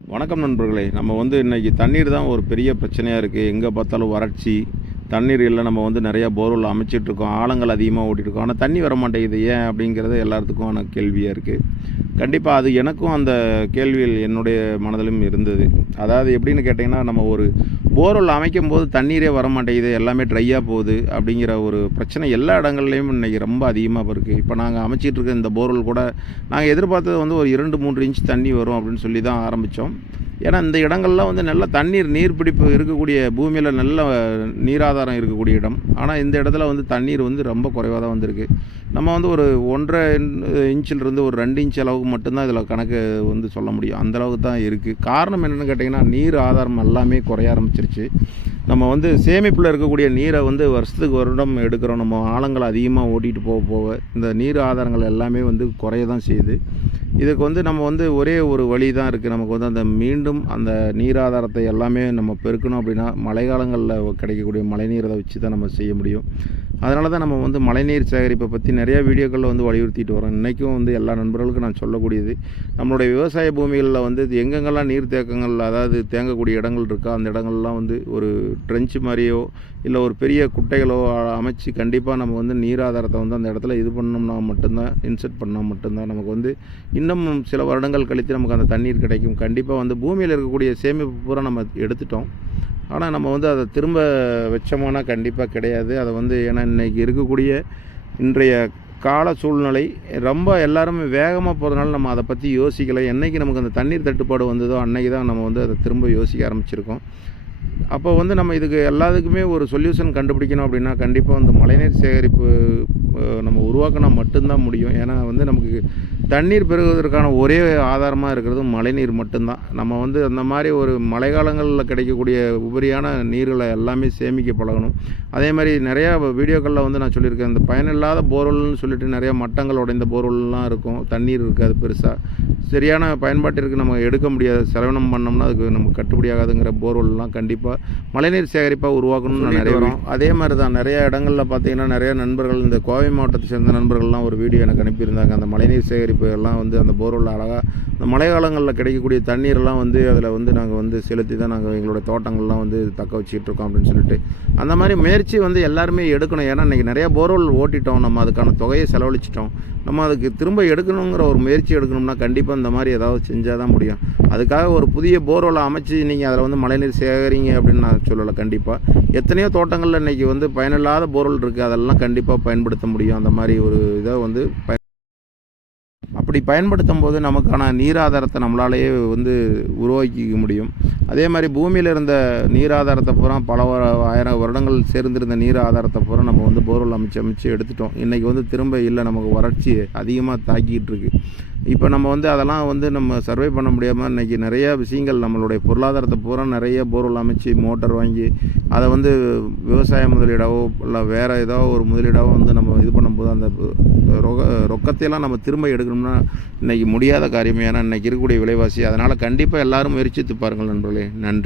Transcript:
வணக்கம் நண்பர்களே. நம்ம இன்றைக்கி தண்ணீர் தான் ஒரு பெரிய பிரச்சனையாக இருக்குது. எங்கே பார்த்தாலும் வறட்சி, தண்ணீர் இல்லை. நம்ம நிறையா போர்வெல் அமைச்சிட்ருக்கோம், ஆழங்கள் அதிகமாக ஓட்டிகிட்ருக்கோம். ஆனால் தண்ணி வர மாட்டேங்குது, ஏன் அப்படிங்கிறது எல்லாத்துக்குமான கேள்வியாக இருக்குது. கண்டிப்பாக அது எனக்கும் அந்த கேள்விகள் என்னுடைய மனதிலும் இருந்தது. அதாவது எப்படின்னு கேட்டிங்கன்னா, நம்ம ஒரு போர்வெல் அமைக்கும்போது தண்ணீரே வர மாட்டேங்குது, எல்லாமே ட்ரையாக போகுது அப்படிங்கிற ஒரு பிரச்சனை எல்லா இடங்கள்லேயும் இன்றைக்கி ரொம்ப அதிகமாக இருக்குது. இப்போ நாங்கள் அமைச்சிட்ருக்க இந்த போர்வெல் கூட நாங்கள் எதிர்பார்த்தது ஒரு 2-3 இன்ச் தண்ணி வரும் அப்படின்னு சொல்லி தான் ஆரம்பித்தோம். ஏன்னா இந்த இடங்கள்லாம் நல்ல நீர்பிடிப்பு இருக்கக்கூடிய, பூமியில் நல்ல நீராதாரம் இருக்கக்கூடிய இடம். ஆனால் இந்த இடத்துல தண்ணீர் ரொம்ப குறைவாக தான் வந்திருக்கு. நம்ம ஒரு 1.5 இன்ச்சிலிருந்து ஒரு 2 இன்ச் அளவுக்கு மட்டும்தான் இதில் கணக்கு சொல்ல முடியும். அந்தளவுக்கு தான் இருக்குது. காரணம் என்னென்னு கேட்டிங்கன்னா, நீர் ஆதாரம் எல்லாமே குறைய ஆரம்பிச்சிருச்சு. நம்ம சேமிப்பில் இருக்கக்கூடிய நீரை வருஷத்துக்கு வருடம் எடுக்கிறோம். நம்ம ஆழங்களை அதிகமாக ஓட்டிகிட்டு போக போக இந்த நீர் ஆதாரங்கள் எல்லாமே குறைய தான் செய்யுது. இதுக்கு நம்ம ஒரே ஒரு வழி தான் இருக்குது. நமக்கு அந்த மீண்டும் அந்த நீர் ஆதாரத்தை எல்லாமே நம்ம பெருக்கணும் அப்படின்னா, மழைக்காலங்களில் கிடைக்கக்கூடிய மழைநீரை வச்சு தான் நம்ம செய்ய முடியும். அதனால தான் நம்ம மழைநீர் சேகரிப்பை பற்றி நிறையா வீடியோக்களில் வலியுறுத்திட்டு வரோம். இன்றைக்கும் எல்லா நண்பர்களுக்கும் நான் சொல்லக்கூடியது, நம்மளுடைய விவசாய பூமிகளில் எங்கெங்கெல்லாம் நீர் தேக்கங்கள், அதாவது தேங்கக்கூடிய இடங்கள் இருக்கோ அந்த இடங்கள்லாம் ஒரு ட்ரென்ச்சு மாதிரியோ இல்லை ஒரு பெரிய குட்டைகளோ அமைச்சு கண்டிப்பாக நம்ம நீர் ஆதாரத்தை அந்த இடத்துல இது பண்ணோம்னா மட்டும்தான், இன்செர்ட் பண்ணால் மட்டும்தான் நமக்கு இன்னும் சில வருடங்கள் கழித்து நமக்கு அந்த தண்ணீர் கிடைக்கும். கண்டிப்பாக பூமியில் இருக்கக்கூடிய சேமிப்பு பூரா நம்ம எடுத்துட்டோம். ஆனால் நம்ம அதை திரும்ப வச்சோம்னா கண்டிப்பாக கிடையாது. அதை ஏன்னா இன்றைக்கி இருக்கக்கூடிய இன்றைய கால சூழ்நிலை ரொம்ப எல்லாருமே வேகமாக போகிறதுனால நம்ம அதை பற்றி யோசிக்கலை. என்றைக்கு நமக்கு அந்த தண்ணீர் தட்டுப்பாடு வந்ததோ அன்றைக்கி தான் நம்ம அதை திரும்ப யோசிக்க ஆரம்பிச்சிருக்கோம். அப்போ நம்ம இதுக்கு எல்லாத்துக்குமே ஒரு சொல்யூஷன் கண்டுபிடிக்கணும் அப்படின்னா, கண்டிப்பாக மழைநீர் சேகரிப்பு நம்ம உருவாக்கினா மட்டும்தான் முடியும். ஏன்னா நமக்கு தண்ணீர் பெறுவதற்கான ஒரே ஆதாரமாக இருக்கிறது மழைநீர் மட்டும்தான். நம்ம அந்த மாதிரி ஒரு மழைக்காலங்களில் கிடைக்கக்கூடிய உபரியான நீர்களை எல்லாமே சேமிக்க பழகணும். அதே மாதிரி நிறையா வீடியோக்களில் நான் சொல்லியிருக்கேன், இந்த பயனில்லாத போர்வெல்னு சொல்லிட்டு நிறையா மட்டங்கள் உடைந்த போர்வெல்லாம் இருக்கும், தண்ணீர் இருக்காது பெருசாக. சரியான பயன்பாட்டிற்கு நம்ம எடுக்க முடியாது, செலவினம் பண்ணோம்னா அதுக்கு நம்ம கட்டுப்படியாகாதுங்கிற போர்வெல்லாம் கண்டிப்பாக மழைநீர் சேகரிப்பாக உருவாக்கணும்னு நான் நிறைய வரும். அதே மாதிரி தான் நிறையா இடங்களில் பார்த்திங்கன்னா, நிறையா நண்பர்கள் இந்த கோவை மாவட்டத்தை சேர்ந்த நண்பர்கள்லாம் ஒரு வீடியோ எனக்கு அனுப்பியிருந்தாங்க. அந்த மழைநீர் சேகரிப்பு எல்லாம் அந்த போர்வெல் அழகாக இந்த மழை காலங்களில் கிடைக்கக்கூடிய தண்ணீரெல்லாம் அதில் நாங்கள் செலுத்தி தான் நாங்கள் எங்களோட தோட்டங்கள்லாம் தக்க வச்சுக்கிட்டு அப்படின்னு சொல்லிட்டு அந்த மாதிரி முயற்சி எல்லாருமே எடுக்கணும். ஏன்னா இன்றைக்கி நிறையா போர்வெல் ஓட்டிட்டோம், நம்ம அதுக்கான தொகையை செலவழிச்சிட்டோம். நம்ம அதுக்கு திரும்ப எடுக்கணுங்கிற ஒரு முயற்சி எடுக்கணும்னா கண்டிப்பாக இந்த மாதிரி ஏதாவது செஞ்சால் தான் முடியும். அதுக்காக ஒரு புதிய போர்வெலை அமைச்சு நீங்கள் அதில் மழைநீர் சேகரிங்க அப்படின்னு நான் சொல்லலை. கண்டிப்பாக எத்தனையோ தோட்டங்களில் இன்றைக்கி பயனில்லாத போர்வெல் இருக்குது, அதெல்லாம் கண்டிப்பாக பயன்படுத்த முடியும். அந்த மாதிரி ஒரு இதை அப்படி பயன்படுத்தும் போது நமக்கான நீர் ஆதாரத்தை நம்மளாலேயே உருவாக்கிக்க முடியும். அதே மாதிரி பூமியில் இருந்த நீர் ஆதாரத்தை பூரா பல ஆயிரம் வருடங்கள் சேர்ந்திருந்த நீர் ஆதாரத்தை பூரா நம்ம போர்வெல் அமைச்சு எடுத்துட்டோம். இன்றைக்கி திரும்ப இல்லை, நமக்கு வறட்சி அதிகமாக தாக்கிட்டு இருக்குது. இப்போ நம்ம அதெல்லாம் நம்ம சர்வை பண்ண முடியாமல் இன்றைக்கி நிறையா விஷயங்கள், நம்மளுடைய பொருளாதாரத்தை பூரா நிறைய போர்வெல் அமைச்சு மோட்டர் வாங்கி அதை விவசாய முதலீடாவோ இல்லை வேறு ஏதோ ஒரு முதலீடாவோ நம்ம இது பண்ணும்போது அந்த ரொக்கத்தையெல்லாம் நம்ம திரும்ப எடுக்கணும்னா இன்றைக்கி முடியாத காரியம். ஏன்னா இன்றைக்கி இருக்கக்கூடிய விலைவாசி. அதனால் கண்டிப்பாக எல்லோரும் முயற்சித்து பாருங்கள் நண்பர்களே. நன்றி.